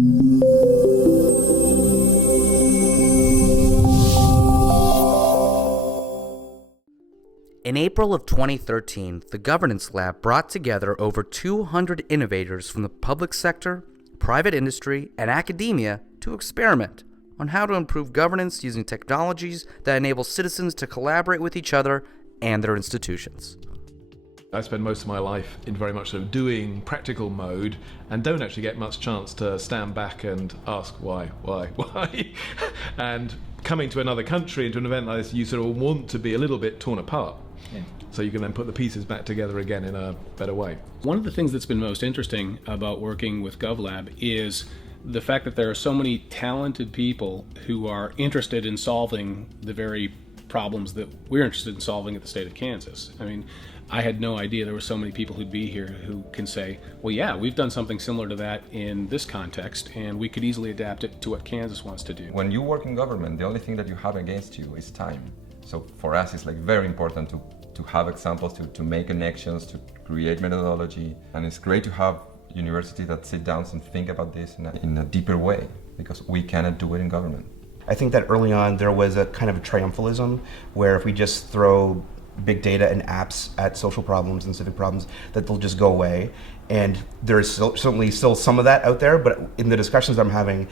In April of 2013, the Governance Lab brought together over 200 innovators from the public sector, private industry, and academia to experiment on how to improve governance using technologies that enable citizens to collaborate with each other and their institutions. I spend most of my life in very much sort of doing practical mode and don't actually get much chance to stand back and ask why. And coming to another country and to an event like this, you sort of want to be a little bit torn apart. Yeah. So you can then put the pieces back together again in a better way. One of the things that's been most interesting about working with GovLab is the fact that there are so many talented people who are interested in solving the very problems that we're interested in solving at the state of Kansas. I mean, I had no idea there were so many people who'd be here who can say, well, yeah, we've done something similar to that in this context, and we could easily adapt it to what Kansas wants to do. When you work in government, the only thing that you have against you is time. So for us, it's like very important to have examples, to make connections, to create methodology. And it's great to have universities that sit down and think about this in a deeper way, because we cannot do it in government. I think that early on there was a kind of a triumphalism where if we just throw big data and apps at social problems and civic problems, that they'll just go away. And there is certainly still some of that out there, but in the discussions I'm having,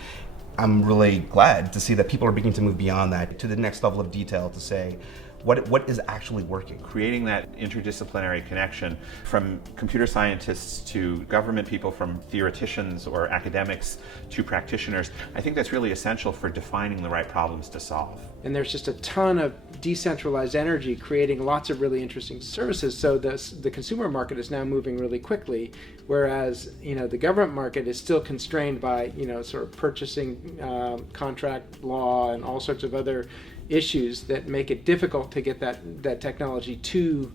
I'm really glad to see that people are beginning to move beyond that to the next level of detail to say, what is actually working? Creating that interdisciplinary connection from computer scientists to government people, from theoreticians or academics to practitioners, I think that's really essential for defining the right problems to solve. And there's just a ton of decentralized energy creating lots of really interesting services. So the consumer market is now moving really quickly, whereas the government market is still constrained by sort of purchasing contract law and all sorts of other issues that make it difficult to get that technology to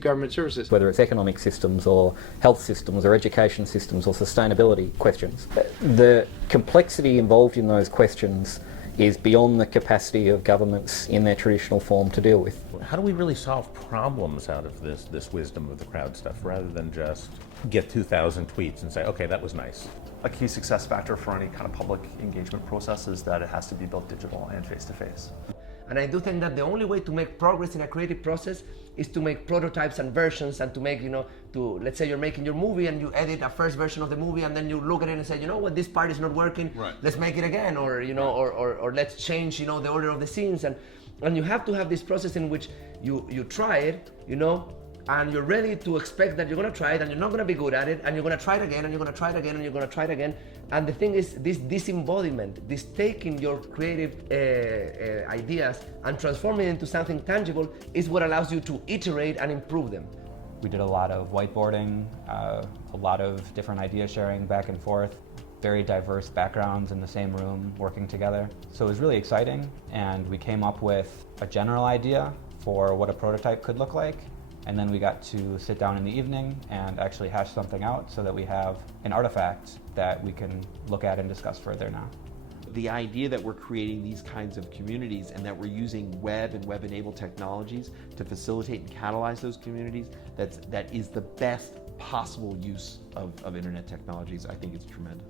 government services. Whether it's economic systems or health systems or education systems or sustainability questions. The complexity involved in those questions is beyond the capacity of governments in their traditional form to deal with. How do we really solve problems out of this wisdom of the crowd stuff, rather than just get 2,000 tweets and say, okay, that was nice? A key success factor for any kind of public engagement process is that it has to be built digital and face-to-face. And I do think that the only way to make progress in a creative process is to make prototypes and versions, and to make, let's say you're making your movie and you edit a first version of the movie and then you look at it and say, this part is not working, right. Let's make it again, or or let's change, the order of the scenes, and you have to have this process in which you try it, and you're ready to expect that you're going to try it and you're not going to be good at it, and you're going to try it again and you're going to try it again and you're going to try it again. And the thing is, this embodiment, this taking your creative ideas and transforming it into something tangible is what allows you to iterate and improve them. We did a lot of whiteboarding, a lot of different idea sharing back and forth, very diverse backgrounds in the same room working together. So it was really exciting, and we came up with a general idea for what a prototype could look like. And then we got to sit down in the evening and actually hash something out so that we have an artifact that we can look at and discuss further now. The idea that we're creating these kinds of communities and that we're using web and web-enabled technologies to facilitate and catalyze those communities, that is the best possible use of internet technologies. I think it's tremendous.